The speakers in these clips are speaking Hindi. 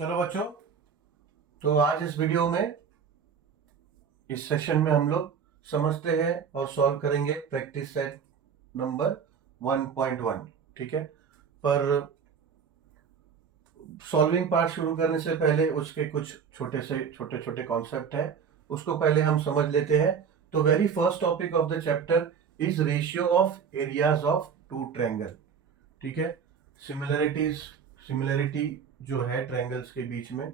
चलो बच्चों, तो आज इस वीडियो में इस सेशन में हम लोग समझते हैं और सॉल्व करेंगे प्रैक्टिस सेट नंबर 1.1। ठीक है, पर सॉल्विंग पार्ट शुरू करने से पहले उसके कुछ छोटे छोटे कॉन्सेप्ट है, उसको पहले हम समझ लेते हैं। तो very first topic of the chapter is ratio of areas of two triangle. ठीक है, सिमिलरिटी जो है ट्रायंगल्स के बीच में,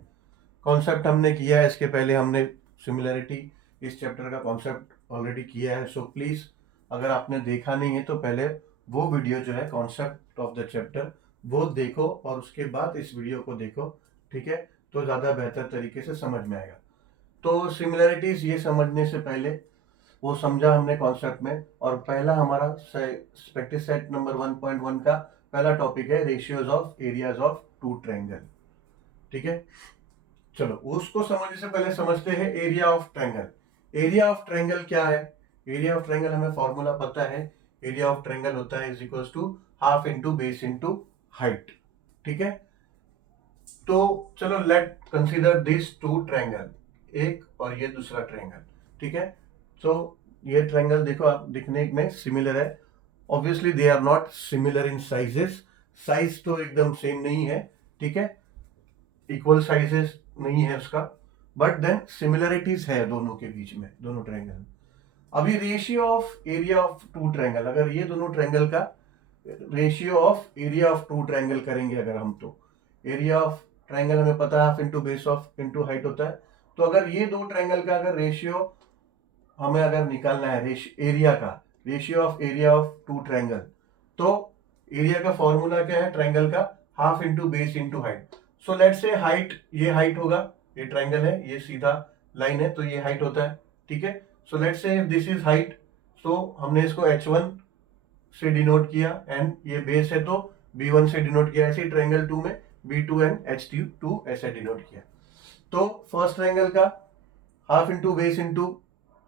कॉन्सेप्ट हमने किया है। इसके पहले हमने सिमिलरिटी इस चैप्टर का कॉन्सेप्ट ऑलरेडी किया है। सो प्लीज, अगर आपने देखा नहीं है तो पहले वो वीडियो जो है कॉन्सेप्ट ऑफ द चैप्टर वो देखो और उसके बाद इस वीडियो को देखो। ठीक है, तो ज़्यादा बेहतर तरीके से समझ में आएगा। तो सिमिलरिटीज ये समझने से पहले वो समझा हमने कॉन्सेप्ट में, और पहला हमारा प्रैक्टिस सेट नंबर 1.1 का पहला टॉपिक है ratios of areas of two triangle. ठीक है, चलो उसको समझने से पहले समझते हैं area of triangle. Area of triangle क्या है? एरिया ऑफ ट्रायंगल हमें फॉर्मूला पता है। एरिया ऑफ ट्रायंगल होता है is equals to half into base into height. ठीक है, तो चलो let consider this two triangle, एक और ये दूसरा ट्रायंगल। ठीक है, तो ये ट्रायंगल देखो आप, दिखने में सिमिलर है। Obviously they are not similar in sizes, size तो एकदम सेम नहीं है। ठीक है, इक्वल साइजेस नहीं है उसका, बट देन सिमिलरिटीज है दोनों के बीच में, दोनों ट्रायंगल। अभी ratio of area of two triangle, अगर ये दोनों ट्रायंगल का ratio of area of two triangle करेंगे अगर हम, तो एरिया ऑफ ट्रायंगल हमें पता है half into base of into height होता है। तो अगर ये दो ट्रायंगल का अगर रेशियो हमें अगर निकालना है, एरिया का ratio of area of two triangle, तो एरिया का फॉर्मूला क्या है ट्रायंगल का? Half into base into height. So let's say height, ये हाइट होगा, ये ट्रायंगल है, ये सीधा लाइन है तो ये हाइट होता है। ठीक है, सो लेट्स से दिस इज हाइट, तो हमने इसको h1 से डिनोट किया, एंड ये बेस है तो b1 से डिनोट किया। ऐसे ट्रायंगल 2 में b2 एंड h2 ऐसे डिनोट किया। तो फर्स्ट ट्रायंगल का half into base into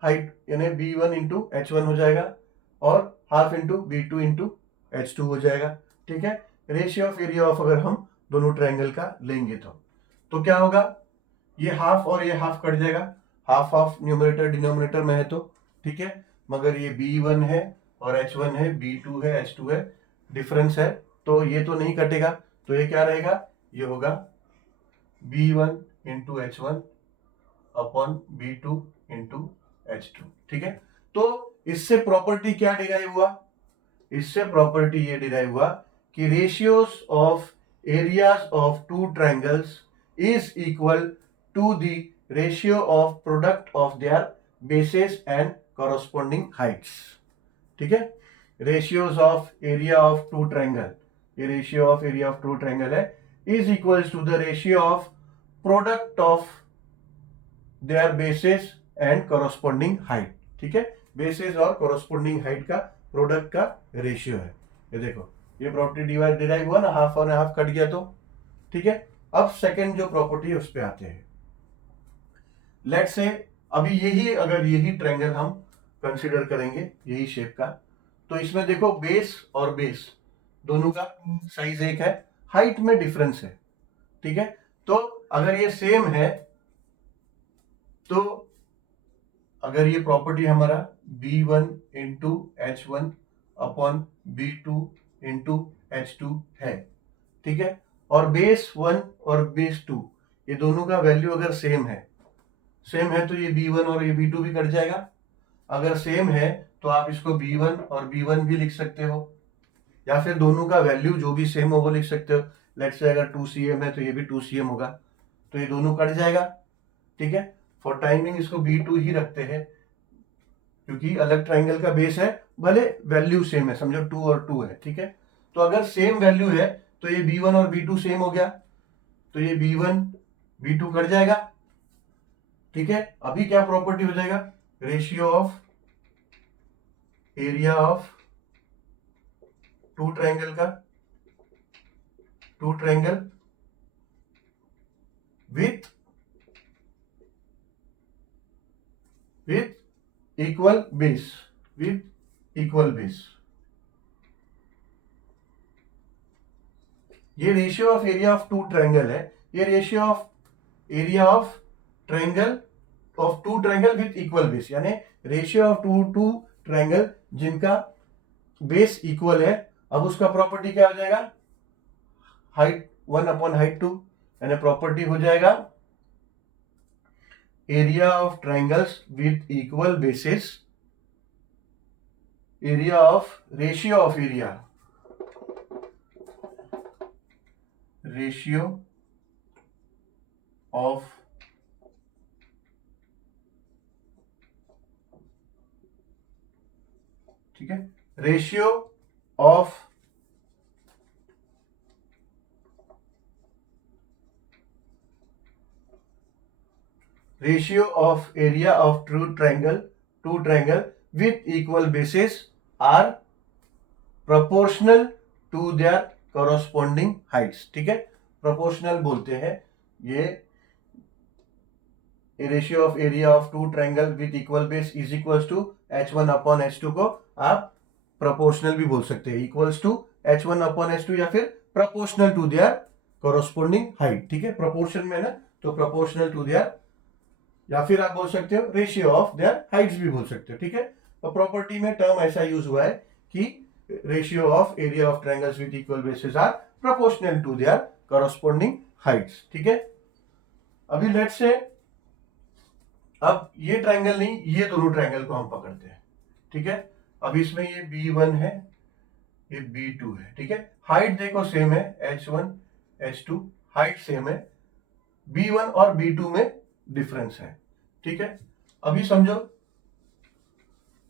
height यानी b1 इंटू h1 हो जाएगा, और half into b2 into h2 हो जाएगा। ठीक है, रेशियो ऑफ एरिया ऑफ अगर हम दोनों ट्रायंगल का लेंगे तो क्या होगा? ये हाफ और ये हाफ कट जाएगा, हाफ ऑफ न्यूमरेटर डिनोमिनेटर में है तो। ठीक है, मगर ये b1 है और h1 है, b2 है, h2 है, डिफरेंस है तो ये तो नहीं कटेगा। तो ये क्या रहेगा? ये होगा b1 into h1 upon b2 into h2। ठीक है, तो इससे प्रॉपर्टी क्या डिराइव हुआ? इससे प्रॉपर्टी ये डिराइव हुआ कि ratios of areas of two triangles is equal to the ratio of product of their bases and corresponding heights. ठीक है, ratios of area of two triangle, ये ratio of area of two triangle है, is equals to the ratio of product of their bases and corresponding height. ठीक है, बेसिस और कॉरस्पॉन्डिंग हाइट का प्रोडक्ट का रेशियो है। ये देखो, ये प्रॉपर्टी डिराइव हुआ ना, हाफ और हाफ कट गया तो। ठीक है, अब सेकंड जो प्रॉपर्टी है उस पे आते हैं। लेट्स से अभी यही ट्रायंगल हम कंसीडर करेंगे, यही शेप का, तो इसमें देखो बेस और बेस दोनों का साइज एक है, हाइट में डिफरेंस है। ठीक है, तो अगर ये सेम है तो अगर ये प्रॉपर्टी हमारा b1 into h1 upon b2 into h2 है, ठीक है, और बेस 1 और बेस 2 ये दोनों का वैल्यू अगर सेम है तो ये b1 और ये b2 भी कट जाएगा। अगर सेम है तो आप इसको b1 और b1 भी लिख सकते हो, या फिर दोनों का वैल्यू जो भी सेम हो वो लिख सकते हो। लेट्स से अगर 2 cm है तो ये भी 2 cm होगा, तो ये दोनों कट जाएगा। ठीक है, फॉर टाइमिंग इसको b2 ही रखते हैं क्योंकि अलग ट्रायंगल का बेस है, भले वैल्यू सेम है, समझो 2 और 2 है। ठीक है, तो अगर सेम वैल्यू है तो ये b1 और b2 सेम हो गया, तो ये b1 b2 कट जाएगा। ठीक है, अभी क्या प्रॉपर्टी हो जाएगा? Ratio of area of two triangle with equal base, ये ratio of area of two triangle है, ये ratio of area of triangle of two triangle with equal base, यानी रेशियो ऑफ टू ट्रायंगल जिनका बेस इक्वल है। अब उसका प्रॉपर्टी क्या हो जाएगा, हाइट 1/हाइट 2, यानी प्रॉपर्टी हो जाएगा area of triangles with equal bases, area of ratio of area, ratio of ठीक है, ratio of area of two triangle with equal bases are proportional to their corresponding heights. ठीक है, प्रोपोर्शनल बोलते हैं ये ratio of area of two triangle with equal base is equals to h1/h2 को आप प्रोपोर्शनल भी बोल सकते हैं, इक्वल्स टू h1/h2 या फिर proportional to their corresponding height. ठीक है, प्रोपोर्शन में ना, तो प्रोपोर्शनल टू देयर, या फिर आप बोल सकते हो रेशियो ऑफ देयर हाइट्स भी बोल सकते हो। ठीक है, तो प्रॉपर्टी में टर्म ऐसा यूज हुआ है कि ratio of area of triangles with equal bases are proportional to their corresponding heights. ठीक है, अभी लेट्स से अब ये ट्रायंगल नहीं, ये दोनों ट्रायंगल को हम पकड़ते हैं। ठीक है, अब इसमें ये B1 है, ये B2 है। ठीक है, हाइट देखो सेम है, H1 H2 हाइट सेम है, B1 और B2 में डिफरेंस है। ठीक है, अभी समझो,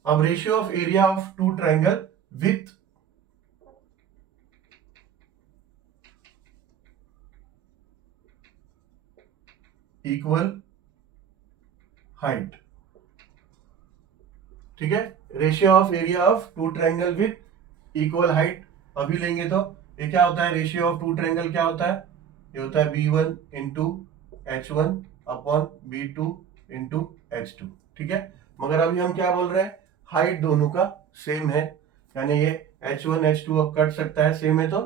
अब ratio of area of two triangle with equal height. ठीक है, ratio of area of two triangle with equal height अभी लेंगे तो ये क्या होता है, रेशियो ऑफ टू ट्रायंगल क्या होता है, ये होता है B1 into H1/B2 into H2। ठीक है, मगर अभी हम क्या बोल रहे हैं, हाइट दोनों का सेम है, यानी ये H1 H2 अब कट सकता है, सेम है तो।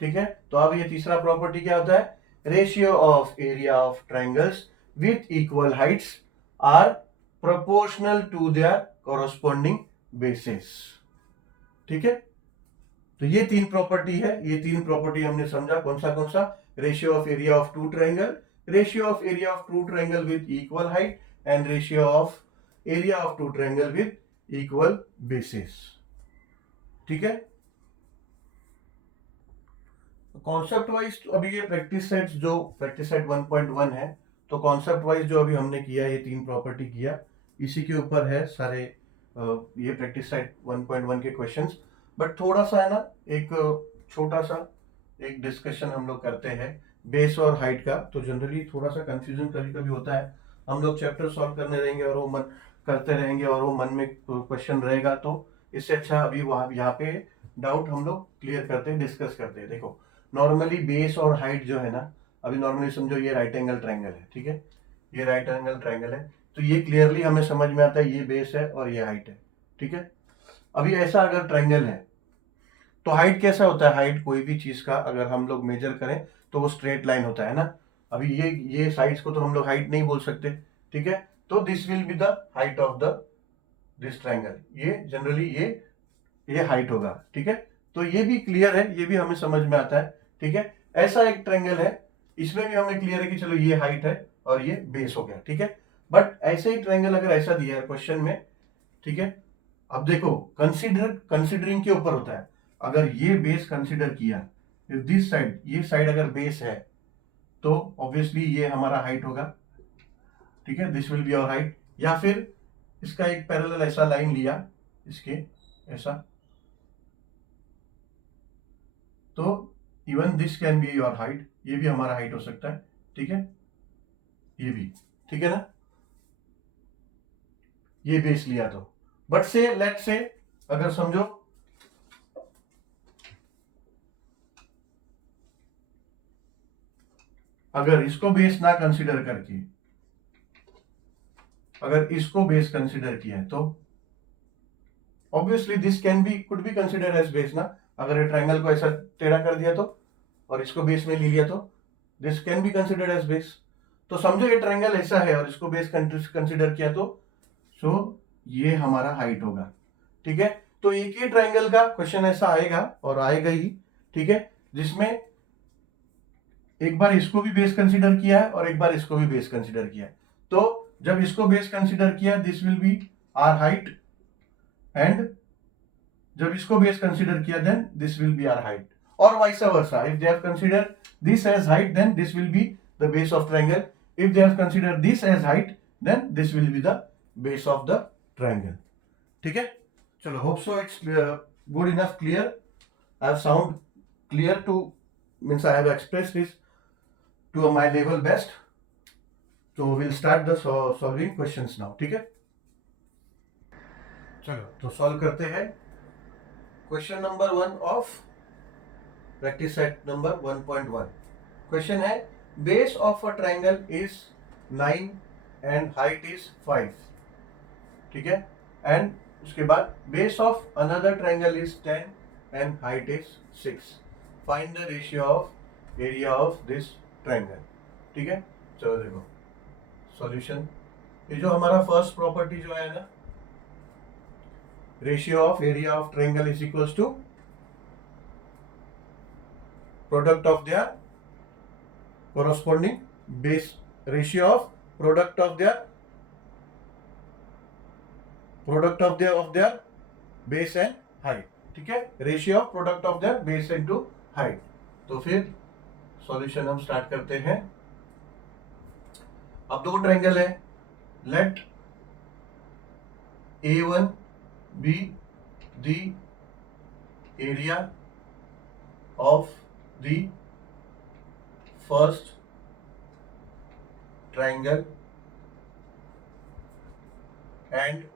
ठीक है, तो अब ये तीसरा प्रॉपर्टी क्या होता है, ratio of area of triangles with equal heights are proportional to their corresponding bases. ठीक है, तो ये तीन प्रॉपर्टी है, ये तीन प्रॉपर्टी हमने समझा, कौन सा, ratio of area of two triangle, ratio of area of two triangle with equal height and ratio of area of two triangle with equal bases. ठीक है, कॉन्सेप्ट वाइज अभी ये प्रैक्टिस सेट 1.1 है, तो कॉन्सेप्ट वाइज जो अभी हमने किया, ये तीन प्रॉपर्टी किया, इसी के ऊपर है सारे ये प्रैक्टिस सेट 1.1 के क्वेश्चंस। बट थोड़ा सा है ना, एक छोटा सा एक डिस्कशन हम लोग करते हैं बेस और हाइट का। तो जनरली थोड़ा सा कंफ्यूजन कभी कभी होता है, हम लोग चैप्टर सॉल्व करने रहेंगे और वो मन करते रहेंगे और वो मन में क्वेश्चन रहेगा, तो इससे अच्छा अभी वहां यहाँ पे डाउट हम लोग क्लियर करते हैं, डिस्कस करते हैं। देखो, नॉर्मली बेस और हाइट जो है ना, अभी नॉर्मली समझो ये राइट एंगल ट्रायंगल है। ठीक है, ये राइट एंगल ट्रायंगल है, तो ये क्लियरली हमें समझ में आता है, ये बेस है और ये हाइट है। ठीक है, अभी ऐसा अगर ट्रायंगल है तो हाइट कैसा होता है, हाइट कोई भी चीज का अगर हम लोग मेजर करें तो वो स्ट्रेट लाइन होता है ना। अभी ये साइड्स को तो हम लोग हाइट नहीं बोल सकते। ठीक है, तो this will be the height of the this triangle, ये जनरली ये हाइट होगा। ठीक है, तो ये भी क्लियर है, ये भी हमें समझ में आता है। ठीक है, ऐसा एक ट्रायंगल है, इसमें भी हमें क्लियर है कि चलो ये हाइट है और ये बेस हो गया। ठीक है, बट ऐसे ही ट्रायंगल अगर ऐसा दिया है क्वेश्चन में, ठीक है, अब देखो कंसिडरिंग के ऊपर होता है, अगर ये बेस कंसिडर किया, दिस साइड, ये साइड अगर बेस है तो ऑब्वियसली ये हमारा हाइट होगा। ठीक है, this will be our height, या फिर इसका एक पैरेलल ऐसा लाइन लिया, इसके ऐसा, तो even this can be your height, ये भी हमारा हाइट हो सकता है। ठीक है, ये भी ठीक है ना, ये बेस लिया तो। बट से लेट से अगर समझो अगर इसको बेस ना कंसीडर करके अगर इसको बेस कंसीडर किया है, तो obviously this can be could be consider as base ना। अगर ये ट्रायंगल को ऐसा टेढ़ा कर दिया तो और इसको बेस में ले लिया तो this can be considered as base. तो समझो ये ट्रायंगल ऐसा है और इसको बेस कंसिडर किया तो सो ये हमारा हाइट होगा। ठीक है, तो एक ही ट्रायंगल का क्वेश्चन ऐसा आएगा और आएगा ही, ठीक है, जिसमें एक बार इसको भी बेस कंसिडर किया है और एक बार इसको भी बेस कंसिडर किया है। तो जब इसको बेस कंसिडर किया this will be our height, and जब इसको बेस कंसिडर किया then this will be our height, और vice versa. If they have consider this as height then this will be the base of triangle, if they have consider this as height then this will be the base of the triangle. ठीक है, चलो, hope so it's good enough clear, I have sound clear to means I have expressed this to my level best. तो will start the solving questions now. ठीक है, चलो तो सॉल्व करते हैं question number 1 of practice set number 1.1। Question है base of a triangle is 9 and height is 5। ठीक है, एंड उसके बाद base of another triangle is 10 and height is 6। Find the ratio of area of this triangle. ठीक है, चलो देखो सॉल्यूशन। ये जो हमारा फर्स्ट प्रॉपर्टी जो है ना, ratio of area of triangle is equals to product of their corresponding base, ratio of product of their base and height। ठीक है, ratio of product of their base into height। तो फिर सॉल्यूशन हम स्टार्ट करते हैं। अब दो ट्रायंगल है, late A1 be the area of the first triangle and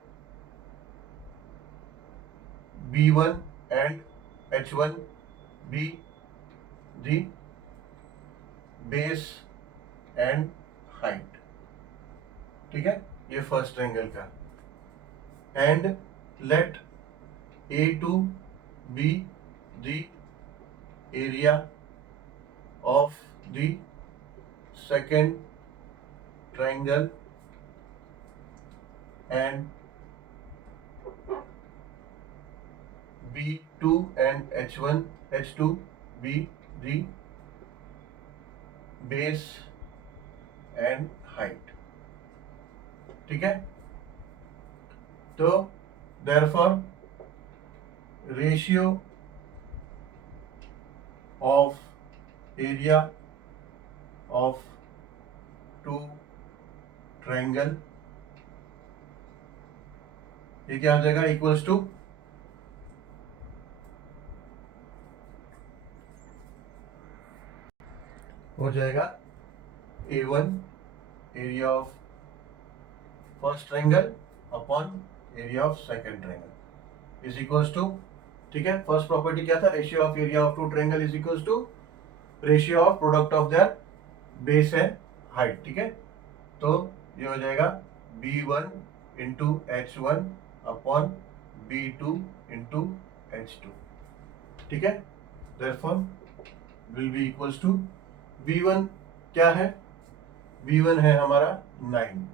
B1 and H1 be the base and height। ठीक है, ये फर्स्ट ट्रायंगल का। And let A2 be the area of the second triangle and B2 and H2 be the base and height। ठीक है, तो therefore ratio of area of two triangle, ये क्या हो जाएगा, इक्वल्स टू हो जाएगा A1 area of first triangle upon area of second triangle is equals to, ठीक है, फर्स्ट प्रॉपर्टी क्या था, ratio of area of two triangle is equals to ratio of product of their base and height. ठीक है, तो ये हो जाएगा B1 into H1 upon B2 into H2। ठीक है, therefore will be equals to B1 क्या है, B1 है हमारा 9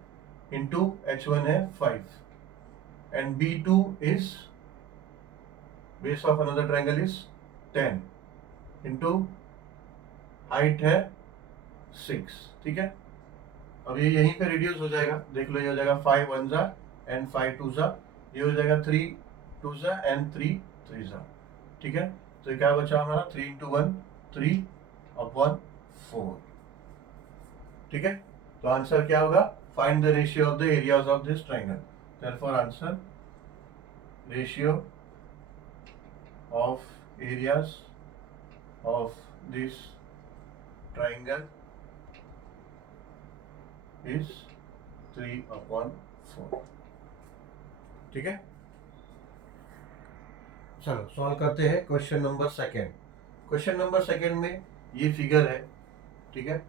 इंटू H1 है 5 and B2 is base of another triangle is 10 into height है 6। ठीक है, अब ये यहीं पे रिड्यूस हो जाएगा, देख लो, ये हो जाएगा 5 1 जा एंड 5 2 जा, ये हो जाएगा 3 2 जा एंड 3 3 जा। ठीक है, तो ये क्या बचा हमारा 3 इंटू 1 3 अपॉन 4। ठीक है, तो आंसर क्या होगा, find the ratio of the areas of this triangle. Therefore answer ratio of areas of this triangle is 3/4। ठीक है, चलो सॉल्व करते हैं question number second. Question number second में ये फिगर है। ठीक है,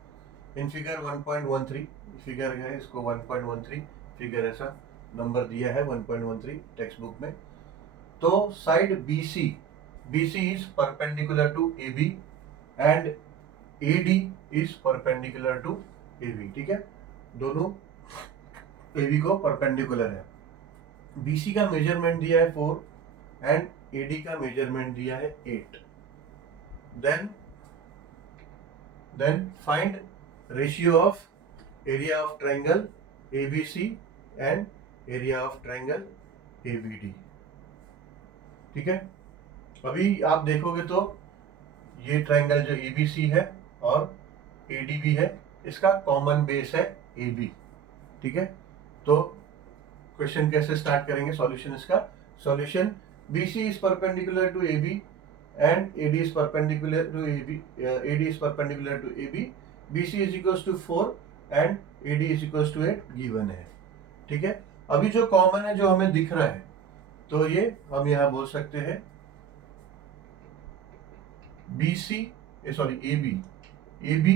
इन फिगर 1.13 फिगर है, इसको 1.13 फिगर ऐसा नंबर दिया है 1.13 टेक्स्ट बुक में। तो side BC is perpendicular to AB and AD is perpendicular to AB, ठीक है, दोनों AB को परपेंडिकुलर है। BC का मेजरमेंट दिया है 4 एंड AD का मेजरमेंट दिया है 8। Then find ratio of area of triangle ABC and area of triangle ABD, ठीक है। अभी आप देखोगे तो ये ट्रायंगल जो ABC है और ADB है, इसका कॉमन बेस है AB, ठीक है। तो क्वेश्चन कैसे स्टार्ट करेंगे, सॉल्यूशन इसका, solution BC is perpendicular to AB and AD is perpendicular to AB, AD is perpendicular to AB, BC is equals to 4 and AD is equals to 8 given है, ठीक है। अभी जो कॉमन है, जो हमें दिख रहा है, तो ये हम यहाँ बोल सकते हैं AB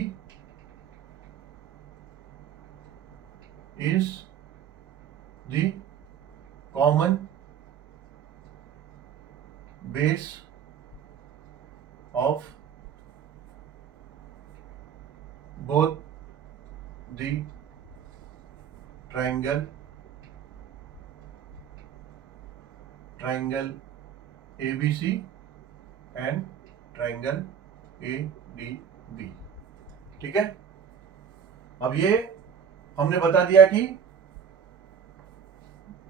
is the common base of both the triangle ABC and triangle ADB, ठीक है। अब ये हमने बता दिया कि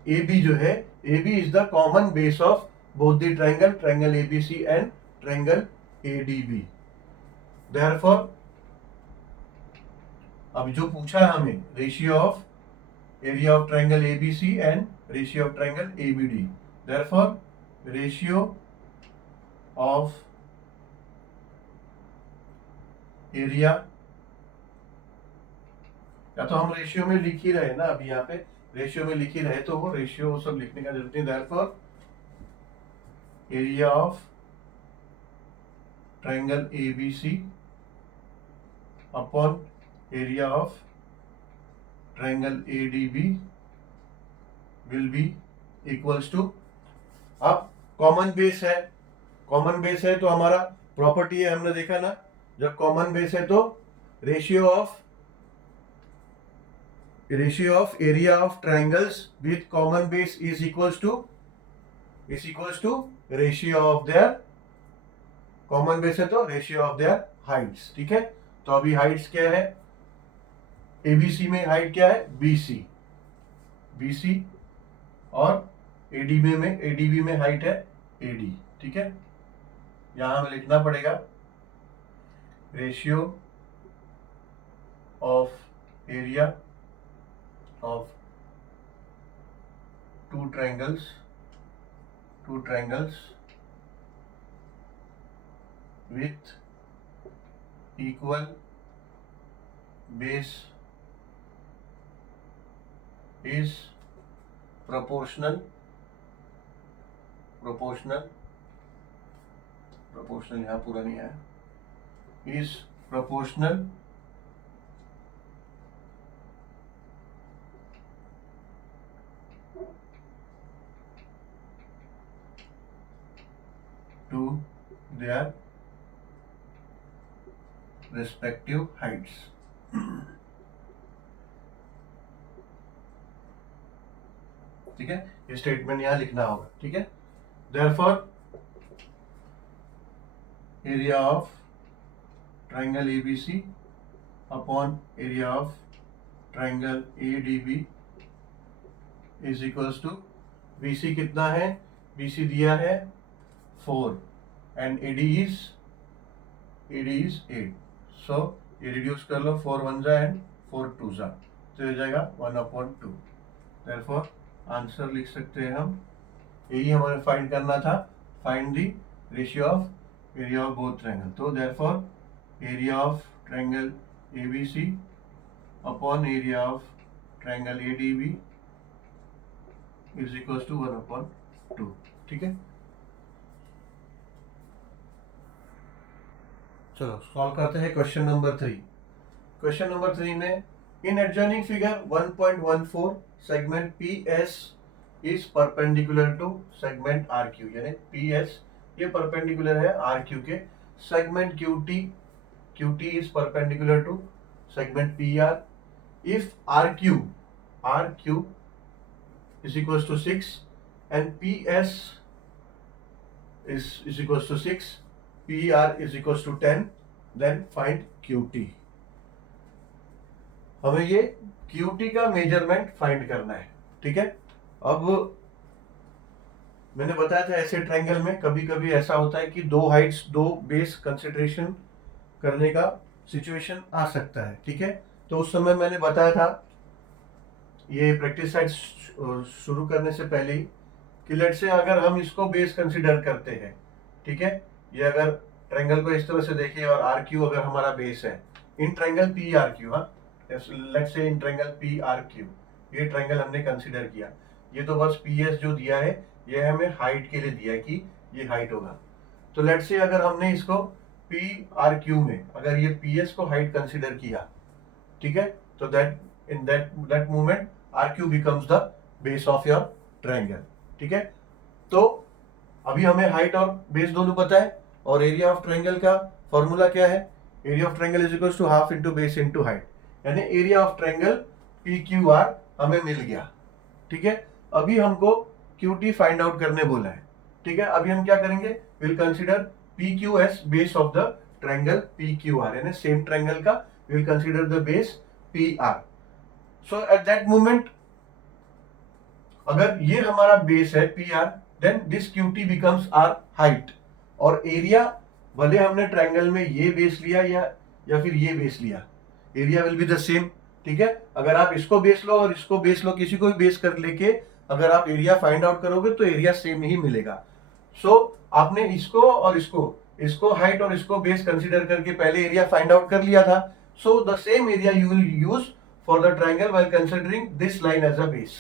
AB जो है, AB is the common base of both the triangle ABC and triangle ADB। Therefore अब जो पूछा है हमें, ratio of area of triangle ABC and ratio of triangle ABD, therefore ratio of area, या तो हम रेशियो में लिख ही रहे ना, अभी यहाँ पे रेशियो में लिख ही रहे, तो वो रेशियो सब लिखने का जरूरत नहीं। Therefore area of triangle ABC upon area of triangle ADB will be equals to, अब कॉमन बेस है तो हमारा प्रॉपर्टी है, हमने देखा ना, जब कॉमन बेस है तो ratio of area of triangles with common base is equals to ratio of their, common base है तो रेशियो ऑफ देयर हाइट्स, ठीक है। तो अभी हाइट्स क्या है, ABC में हाइट क्या है, BC और ADB में हाइट है AD, ठीक है। यहां हमें लिखना पड़ेगा ratio of area of two triangles with equal base is proportional यहाँ पूरा नहीं है, is proportional to their respective heights, ठीक है। ये स्टेटमेंट यहां लिखना होगा, ठीक है। Therefore area of triangle ABC upon area of triangle ADB is equals to, BC कितना है, BC दिया है 4 एंड AD इज 8, सो ये रिड्यूस कर लो, 4 1 जा एंड 4 2 जा, तो हो जाएगा 1/2। देयरफॉर आंसर लिख सकते हैं हम, यही हमें फाइंड करना था, find the ratio of area of both triangle. तो therefore area of triangle ABC upon area of triangle ADB is equals to 1/2, ठीक है। चलो सॉल्व करते हैं क्वेश्चन नंबर 3। क्वेश्चन नंबर 3 में in adjoining figure 1.14 segment PS is perpendicular to segment RQ, यानी PS ये परपेंडिकुलर है RQ के, segment QT is perpendicular to segment PR. If RQ is equals to 6 and PS is equals to 6, PR is equals to 10, then find QT. हमें ये QT का मेजरमेंट फाइंड करना है, ठीक है। अब मैंने बताया था ऐसे ट्रायंगल में कभी कभी ऐसा होता है कि दो हाइट्स दो बेस कंसिडरेशन करने का सिचुएशन आ सकता है, ठीक है। तो उस समय मैंने बताया था ये प्रैक्टिस साइड शुरू करने से पहले ही कि लेट से अगर हम इसको बेस कंसिडर करते हैं, ठीक है, ये अगर ट्रायंगल को इस तरह से देखिए और आर क्यू अगर हमारा बेस है in triangle P R Q, हाँ लेट से in triangle P R Q, ये ट्रायंगल हमने कंसिडर किया। ये तो बस पी एस जो दिया है ये हमें हाइट के लिए दिया है कि ये हाइट होगा। तो लेट से अगर हमने इसको पी आर क्यू में अगर ये पी एस को हाइट कंसिडर किया, ठीक है, तो that in that moment R Q becomes the base of your triangle, ठीक है। तो अभी हमें हाइट और बेस दोनों पता है और एरिया ऑफ ट्रायंगल का फॉर्मूला क्या है, area of triangle is equal to half into base into height, यानी area of triangle P Q R हमें मिल गया, ठीक है। अभी हमको QT फाइंड आउट करने बोला है, ठीक है। अभी हम क्या करेंगे, will consider PQ as base of the triangle PQR, यानी सेम ट्रायंगल का will consider the base PR। So at that moment अगर ये हमारा बेस है PR, then this QT becomes our height और एरिया भले हमने ट्रायंगल में ये बेस लिया या फिर ये बेस लिया, area will be the same, ठीक है। अगर आप इसको बेस लो और इसको बेस लो, किसी को भी बेस कर लेके अगर आप एरिया फाइंड आउट करोगे तो एरिया सेम ही मिलेगा। सो आपने इसको और इसको हाइट और इसको बेस कंसीडर करके पहले एरिया फाइंड आउट कर लिया था। So the same area you will use for the triangle while considering this line as a base.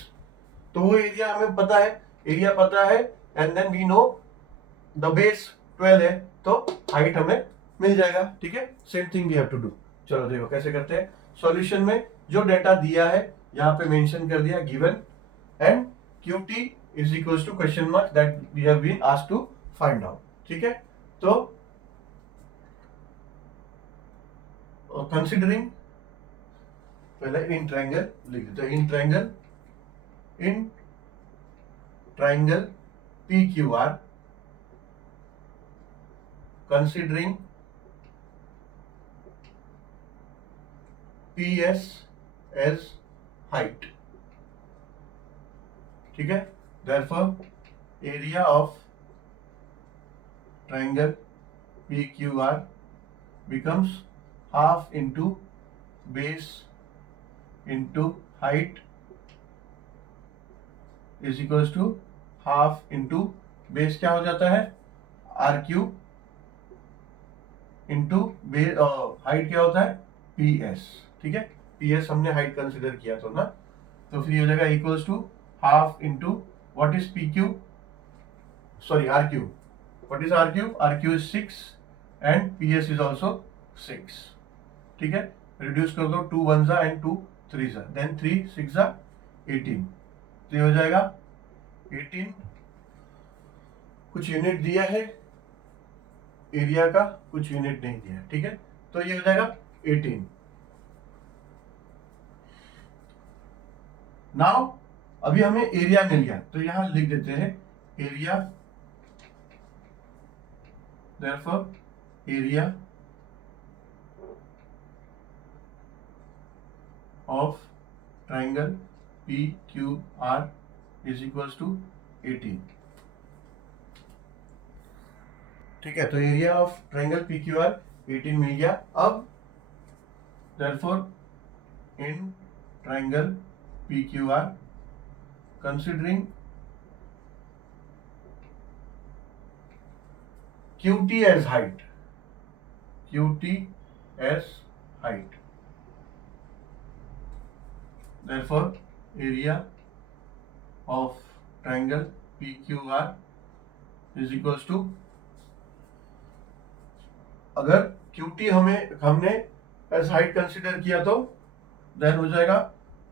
तो वो एरिया हमें पता है, एरिया पता है and then we know the base 12 है तो हाइट हमें मिल जाएगा, ठीक है। Same thing we have to do. चलो देखो कैसे करते हैं। सॉल्यूशन में जो डेटा दिया है यहाँ पे मेंशन कर दिया given and QT is equals to question mark that we have been asked to find out, ठीक है। तो considering पहले इन ट्रायंगल लिख देते हैं, इन triangle PQR considering PS as height, ठीक है। therefore area of triangle PQR becomes half into base into height is equals to half into base क्या हो जाता है RQ into base height क्या होता है PS, ठीक है। PS हमने हाइट कंसिडर किया तो ना, तो फिर ये हो जाएगा equals to half into what is PQ, sorry RQ, what is RQ, RQ is 6 and PS is also 6, ठीक है। रिड्यूस कर दो 2 1 and 2 3 then 3 6 18, तो ये हो जाएगा 18। कुछ यूनिट दिया है एरिया का, कुछ यूनिट नहीं दिया, ठीक है। तो ये हो जाएगा 18। नाउ अभी हमें एरिया मिल गया तो यहां लिख देते हैं area, therefore area of triangle PQR is equals to 18, ठीक है। तो एरिया ऑफ ट्रायंगल PQR 18 मिल गया। अब therefore in triangle PQR considering QT as height, therefore area of triangle PQR is equals to, अगर QT हमने as height consider किया तो then हो जाएगा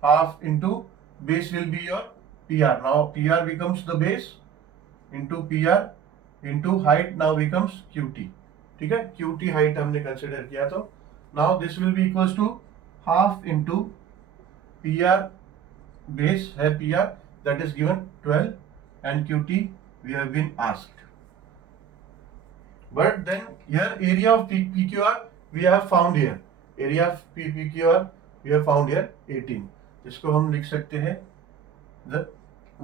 half into base will be your PR, now PR becomes the base into PR into height now becomes QT, ठीक है। QT हाइट हमने कंसिडर किया तो now this will be equals to half into P R base है P R that is given 12 and QT we have been asked. But then here area of PQR we have found here. Area of PQR we have found here 18. इसको हम लिख सकते हैं इधर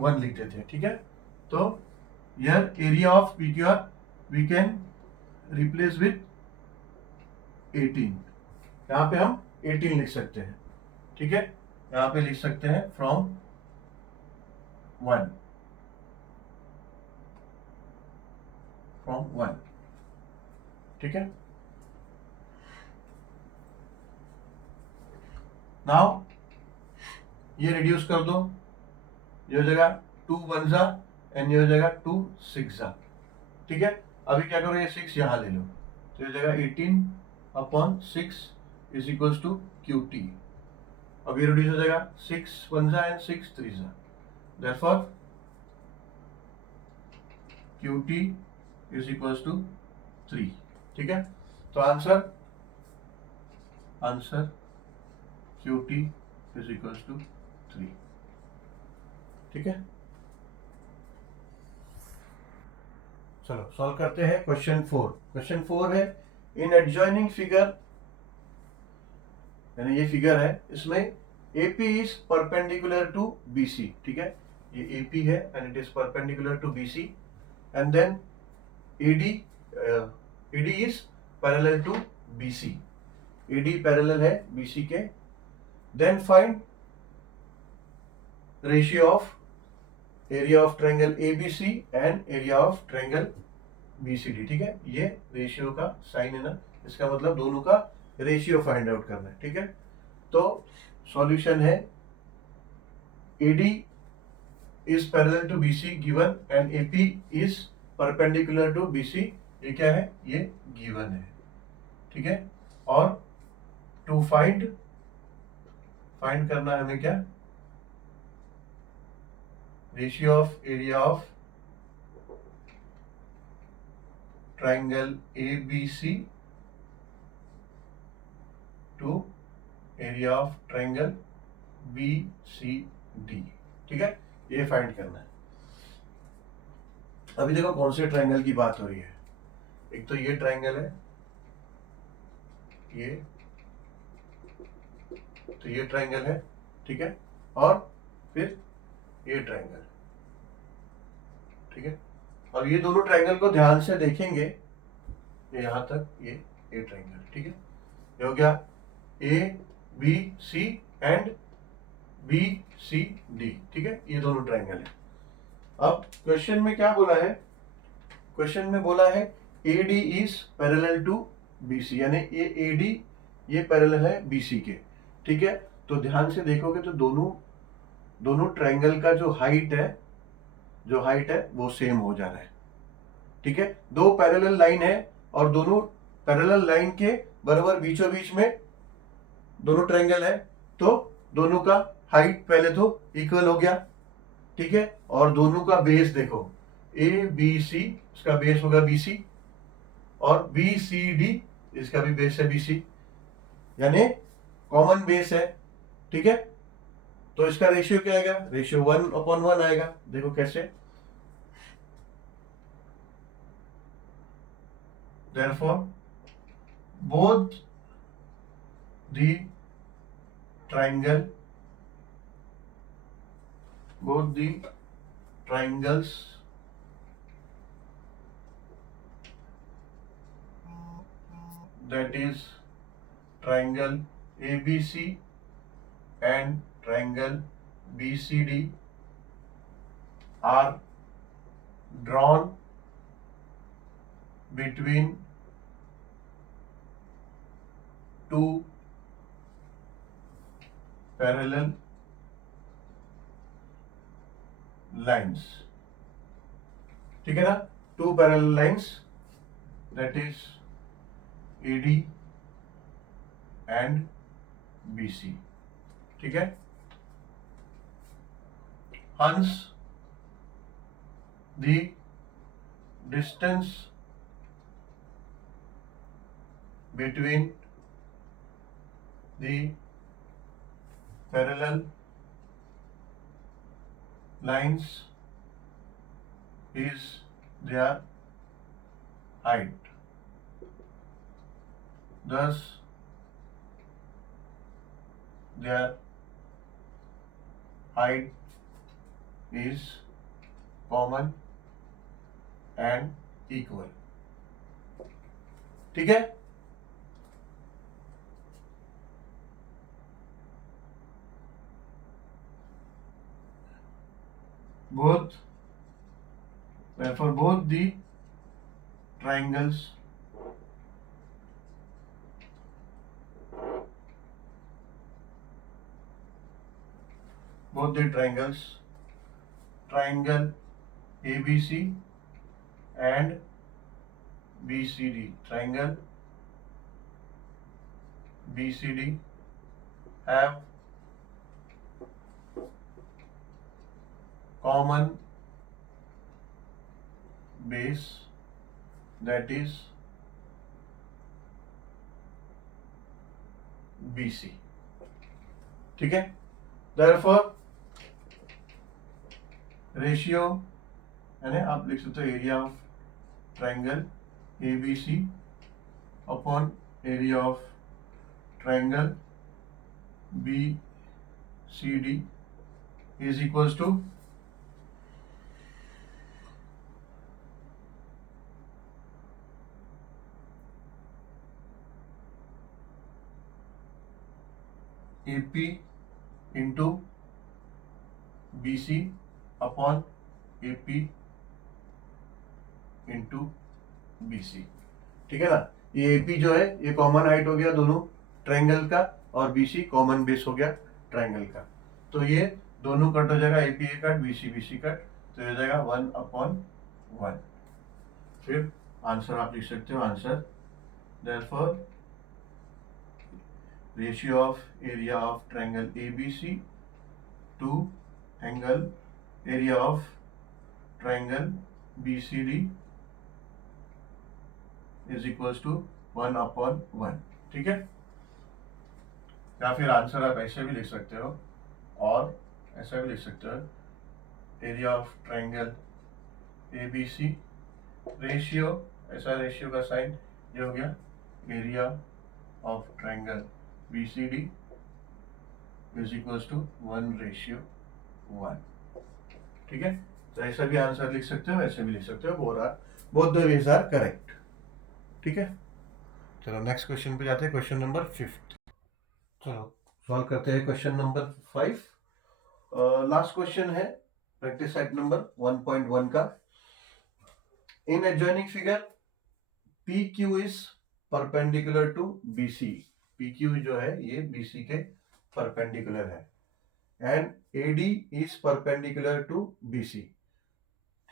1 लिख देते हैं, ठीक है. तो here area of PQR we can replace with 18. यहाँ पे हम 18 लिख सकते हैं, ठीक है. यहाँ पे लिख सकते हैं from 1 ठीक है. नाउ ये रिड्यूस कर दो, ये हो जाएगा 2 1 जा एंड ये हो जाएगा 2 6 जा, ठीक है. अभी क्या करो, ये 6 यहाँ ले लो, तो ये हो जाएगा 18/6 इज इक्वल्स टू QT. अब ये रिड्यूस हो जाएगा 6 1 जा एंड 6 3 जा, therefore QT is equals to 3, ठीक है. तो answer QT is equals to 3, ठीक है. चलो सॉल्व करते हैं क्वेश्चन 4. क्वेश्चन 4 है इन एडजॉइनिंग फिगर, यानी ये फिगर है, इसमें AP is perpendicular to BC, ठीक है. ये AP है and it is perpendicular to BC and then AD is parallel to BC. AD parallel है BC के. Then find ratio of area of triangle ABC and area of triangle BCD, ठीक है. ये रेशियो का साइन है ना, इसका मतलब दोनों का रेशियो फाइंड आउट करना है, ठीक है. तो सॉल्यूशन है AD is parallel to BC given and AP is perpendicular to BC. ये क्या है, ये गिवन है, ठीक है. और टू फाइंड करना है हमें क्या, ratio of area of triangle ABC to area of triangle BCD, ठीक है. ये फाइंड करना है. अभी देखो कौन से ट्रायंगल की बात हो रही है. एक तो ये ट्रायंगल है, ये तो ये ट्रायंगल है, ठीक है. और फिर ये ट्रायंगल, ठीक है. अब ये दोनों ट्रायंगल को ध्यान से देखेंगे, ये यहां तक ये ट्रायंगल, ठीक है. ये हो गया ABC एंड BCD, ठीक है. ये दोनों ट्रायंगल है. अब क्वेश्चन में क्या बोला है, क्वेश्चन में बोला है AD is parallel to BC, यानी ये AD ये पैरेलल है BC के, ठीक है. तो ध्यान से देखोगे तो दोनों ट्रायंगल का जो हाइट है वो सेम हो जा रहा है, ठीक है. दो पैरेलल लाइन है और दोनों पैरेलल लाइन के बराबर बीचों बीच में दोनों ट्रायंगल है, तो दोनों का हाइट पहले तो इक्वल हो गया, ठीक है. और दोनों का बेस देखो, ABC इसका बेस होगा BC और BCD इसका भी बेस है BC, यानी कॉमन बेस है, ठीक है. तो इसका रेशियो क्या आएगा, रेशियो 1/1 आएगा. देखो कैसे, therefore both the triangles that is triangle ABC and triangle BCD are drawn between two parallel lines, ठीक है ना. Two parallel lines that is AD and BC, ठीक है. Hence the distance between the parallel lines is their height. Thus, their height is common and equal. ठीक है? Both, therefore both the triangles triangle ABC and BCD, triangle BCD have common base, that is BC. ठीक है? Therefore रेशियो यानी आप लिख सकते हो area of triangle ABC upon area of triangle BCD is equals to AP into BC upon AP into BC. ठीक है ना? ये AP जो है ये कॉमन हाइट हो गया दोनों ट्रायंगल का और BC कॉमन बेस हो गया ट्रायंगल का. तो ये दोनों कट हो जाएगा, AP कट BC कट, तो ये हो जाएगा 1/1. फिर आंसर आप लिख सकते हो. Answer therefore ratio of area of triangle ABC to angle area of triangle BCD is equals to 1/1. ठीक है? या फिर आंसर आप ऐसे भी लिख सकते हो और ऐसा भी लिख सकते हो. Area of triangle ABC ratio, ऐसा रेशियो का साइन ये हो गया area of triangle BCD is equals to 1/1. ठीक है? तो ऐसा भी आंसर लिख सकते हो, ऐसे भी लिख सकते हो. Both the ways are correct. ठीक है? चलो नेक्स्ट क्वेश्चन पे जाते हैं. Question number 5. चलो सॉल्व करते हैं क्वेश्चन नंबर 5. लास्ट क्वेश्चन है प्रैक्टिस सेट नंबर 1.1 का. In adjoining figure PQ is perpendicular to BC. PQ जो है ये BC के परपेंडिकुलर है and AD is perpendicular to BC.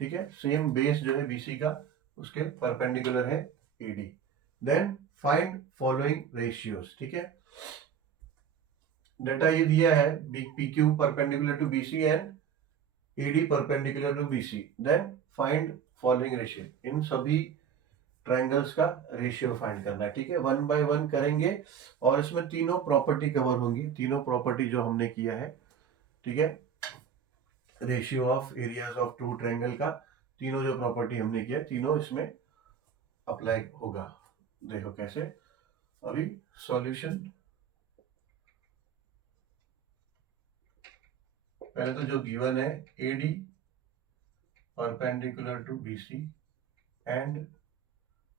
ठीक है? सेम बेस जो है BC का उसके परपेंडिकुलर है AD. Then find following ratios. ठीक है? डेटा ये दिया है PQ perpendicular to BC and AD perpendicular to BC. Then find following ratio. इन सभी ट्रायंगल्स का रेशियो फाइंड करना है. ठीक है? 1 by 1 करेंगे और इसमें तीनों प्रॉपर्टी कवर होंगी. तीनों प्रॉपर्टी जो हमने किया है. ठीक है? Ratio of areas of two triangle का तीनों जो प्रॉपर्टी हमने किया तीनों इसमें अप्लाई होगा. देखो कैसे. अभी सॉल्यूशन पहले तो जो गिवन है AD perpendicular to BC and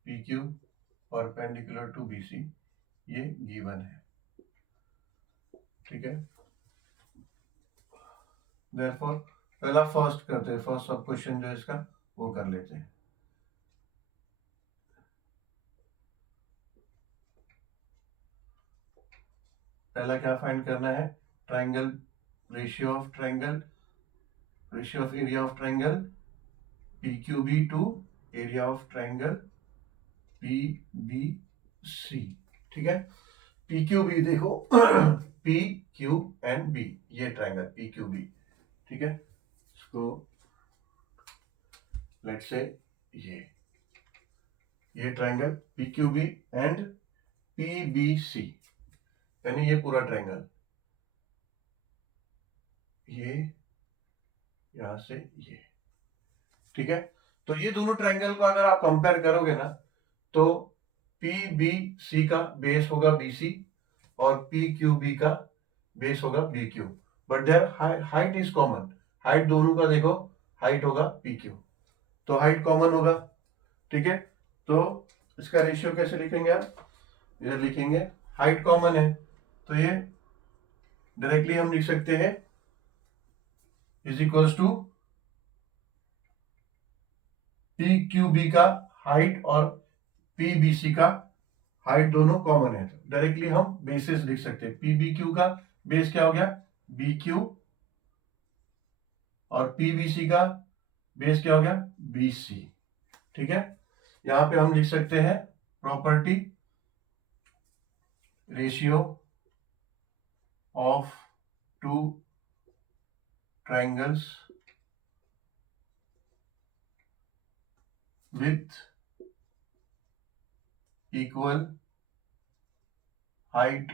PQ perpendicular to BC ये गिवन है. ठीक है? देयरफॉर पहला फर्स्ट करते हैं. फर्स्ट सब क्वेश्चन जो है इसका वो कर लेते हैं. पहला क्या फाइंड करना है? Triangle ratio of area of triangle PQB to area of triangle PBC. ठीक है? PQB देखो PQ एंड B ये ट्रायंगल PQB. ठीक है? इसको लेट्स से ये ट्रायंगल PQB एंड PBC. यानी ये पूरा ट्रायंगल, ये यहां से ये, ठीक है। तो ये दोनों ट्रायंगल को अगर आप कंपेयर करोगे ना, तो PBC का बेस होगा BC और PQB का बेस होगा BQ, but their height is common. Height दोनों का देखो, हाइट होगा PQ, तो हाइट कॉमन होगा, ठीक है। तो इसका रेशियो कैसे लिखेंगे आप, इधर लिखेंगे, हाइट कॉमन है तो ये डायरेक्टली हम लिख सकते हैं इज इक्वल्स टू PQB का हाइट और PBC का हाइट दोनों कॉमन है, तो डायरेक्टली हम बेसिस लिख सकते हैं। PBQ का बेस क्या हो गया BQ और PBC का बेस क्या हो गया BC, ठीक है। यहां पे हम लिख सकते हैं property ratio of two triangles with equal height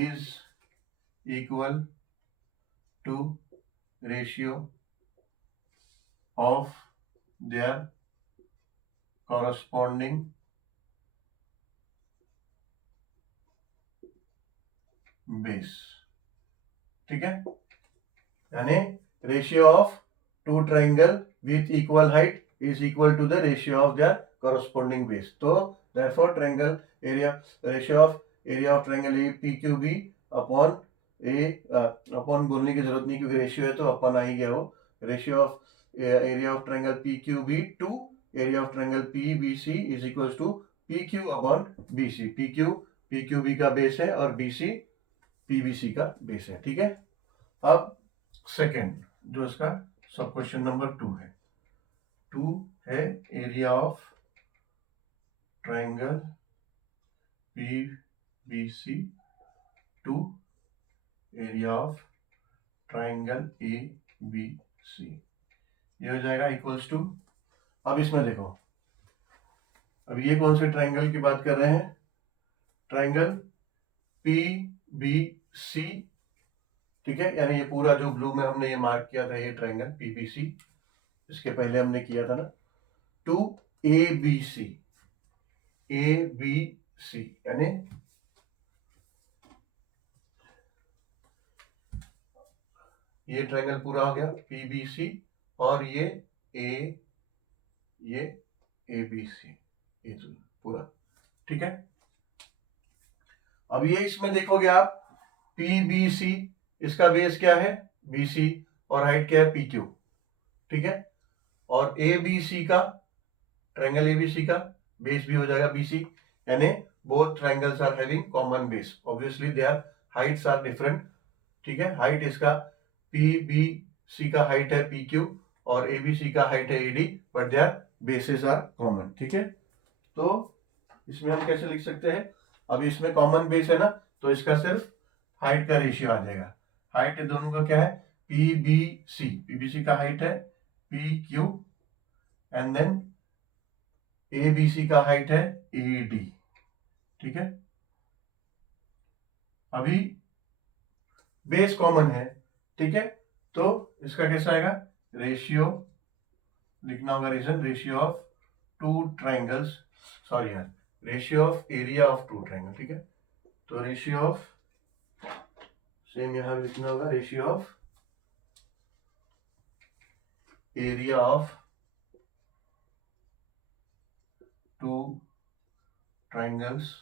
is equal to ratio of their corresponding base, ठीक है। यानी ratio of two triangle with equal height is equal to the ratio of their corresponding base। तो therefore triangle area, ratio of area of triangle PQB upon upon बोलने की जरूरत नहीं क्योंकि रेशियो है तो अपन आ ही गया वो, ratio of area of triangle PQB to area of triangle PBC is equal to PQ upon BC। PQB का बेस है और BC PBC का बेस है, ठीक है। अब सेकेंड जो इसका सब क्वेश्चन नंबर 2 है, 2 है area of triangle PBC to area of triangle ABC, ये हो जाएगा इक्वल्स टू, अब इसमें देखो, अब ये कौन से ट्रायंगल की बात कर रहे हैं, ट्रायंगल PBC, ठीक है। यानी ये पूरा जो ब्लू में हमने ये मार्क किया था ये ट्रायंगल PBC, इसके पहले हमने किया था ना, टू ABC, यानी ये ट्रायंगल पूरा हो गया PBC और ये ABC, ये पूरा, ठीक है। अब ये इसमें देखोगे आप PBC, इसका बेस क्या है BC और हाइट क्या है PQ, ठीक है। और ABC का, ट्रायंगल ABC का बेस भी हो जाएगा BC, यानी both triangles are having common base, obviously their heights are different, ठीक है। हाइट इसका PBC का हाइट है PQ और ABC का हाइट है AD, but their bases are common, ठीक है। तो इसमें हम कैसे लिख सकते हैं, अब इसमें कॉमन बेस है ना, तो इसका सिर्फ हाइट का रेशियो आ जाएगा। हाइट दोनों का क्या है PBC का हाइट है PQ एंड देन ABC का हाइट है AD, ठीक है। अभी बेस कॉमन है, ठीक है, तो इसका कैसा आएगा रेशियो, लिखना होगा reason, ratio of two triangles, sorry यार, ratio of area of two triangle, ठीक है। तो रेशियो ऑफ, सेम यहां लिखना होगा, ratio of area of two triangles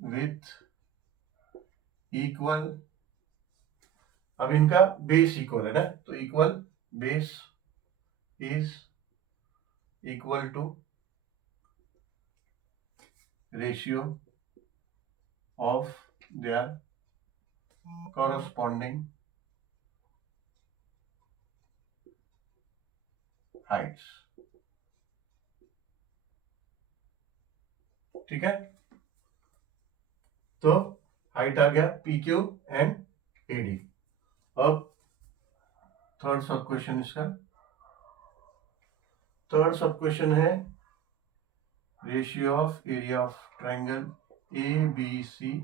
with equal, अब इनका बेस इक्वल है ना, तो equal base is equal to ratio of their corresponding heights, ठीक है। तो हाइट आ गया PQ एंड AD। अब थर्ड सब क्वेश्चन, इसका थर्ड सब क्वेश्चन है ratio of area of triangle ABC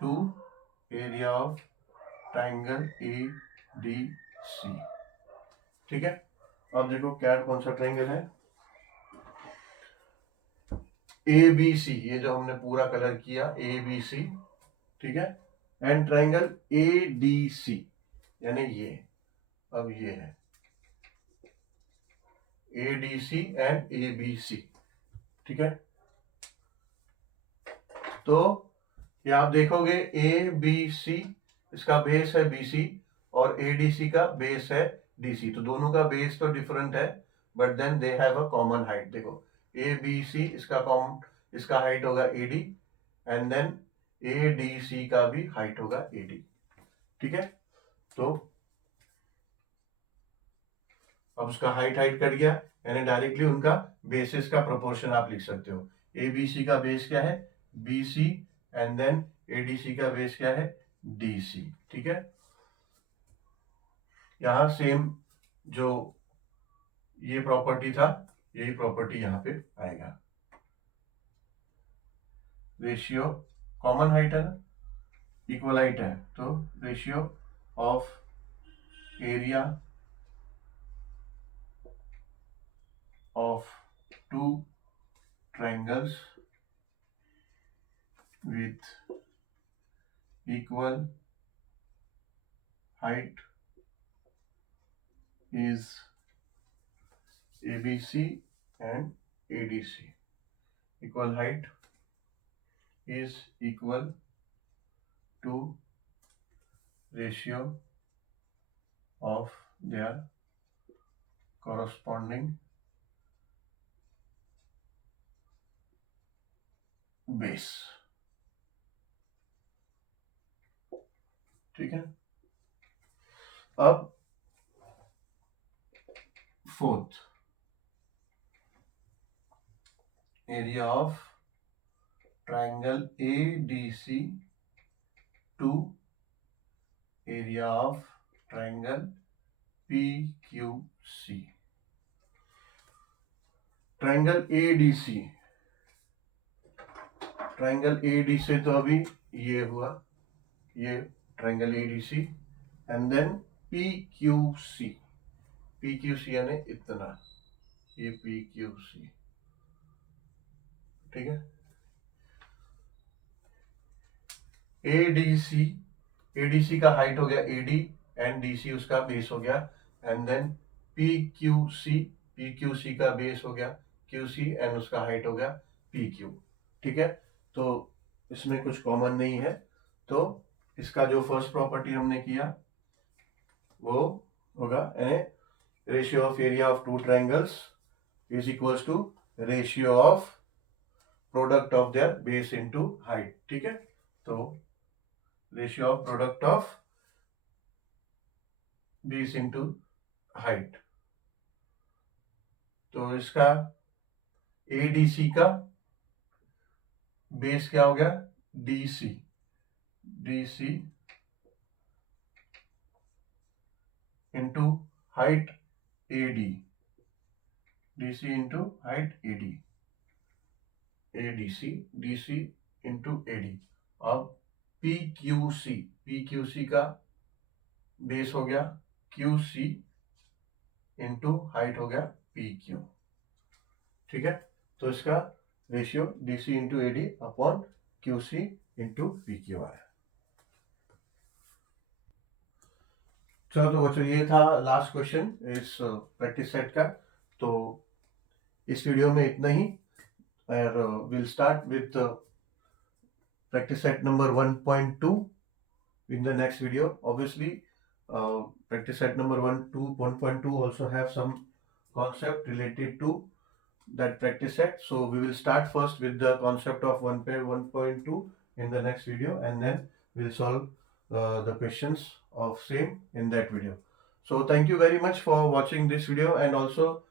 to area of triangle ADC। ठीक है, अब देखो क्या कौन सा ट्रायंगल है, ABC, ये जो हमने पूरा कलर किया ABC, ठीक है, एंड ट्रायंगल ADC यानी ये, अब ये है ADC एंड ABC, ठीक है। तो ये आप देखोगे ABC इसका बेस है BC और ADC का बेस है DC, तो दोनों का बेस तो डिफरेंट है but then they have a common height. देखो ABC इसका हाइट होगा AD एंड देन ADC का भी हाइट होगा AD, ठीक है। तो अब उसका हाइट कट गया यानी डायरेक्टली उनका बेसिस का प्रोपोर्शन आप लिख सकते हो। ABC का बेस क्या है BC एंड देन ADC का बेस क्या है DC, ठीक है। यहां सेम जो ये प्रॉपर्टी था यही प्रॉपर्टी यहां पे आएगा। रेशियो कॉमन हाइट है ना, इक्वल हाइट है, तो ratio of area of two triangles with equal height is ABC and ADC. Equal height is equal to ratio of their corresponding base, ठीक है। अब fourth, area of triangle ADC to area of triangle PQC। Triangle ADC, triangle ADC तो अभी ये हुआ, ये triangle ADC and then PQC, PQC यानी इतना, ये PQC, ठीक है। ADC का हाइट हो गया AD एंड DC उसका बेस हो गया एंड देन PQC का बेस हो गया QC एंड उसका हाइट हो गया PQ, ठीक है। तो इसमें कुछ कॉमन नहीं है, तो इसका जो फर्स्ट प्रॉपर्टी हमने किया वो होगा ratio of area of two triangles is equals to ratio of product of their base into height, ठीक है। तो ratio of product of base into height, तो इसका ADC का बेस क्या हो गया DC into height AD, DC into height DC into AD। अब PQC का बेस हो गया QC इंटू हाइट हो गया PQ, ठीक है। तो इसका ratio DC into AD upon QC into PQ आया। चलो तो बच्चों ये था लास्ट क्वेश्चन इस प्रैक्टिस सेट का। तो इस वीडियो में इतना ही और will start with practice set number 1.2 in the next video. Obviously practice set number 1.2 also have some concept related to that practice set, so we will start first with the concept of 1.2 in the next video and then we'll solve the questions of same in that video. So thank you very much for watching this video, and also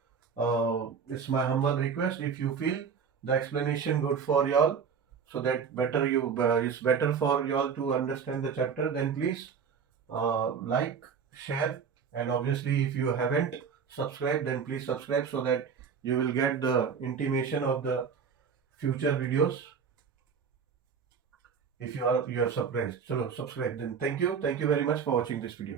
it's my humble request, if you feel the explanation good for y'all, so that it's better for y'all to understand the chapter, then please like, share, and obviously if you haven't subscribed then please subscribe so that you will get the intimation of the future videos if you have subscribed. Chalo, subscribe then. Thank you very much for watching this video.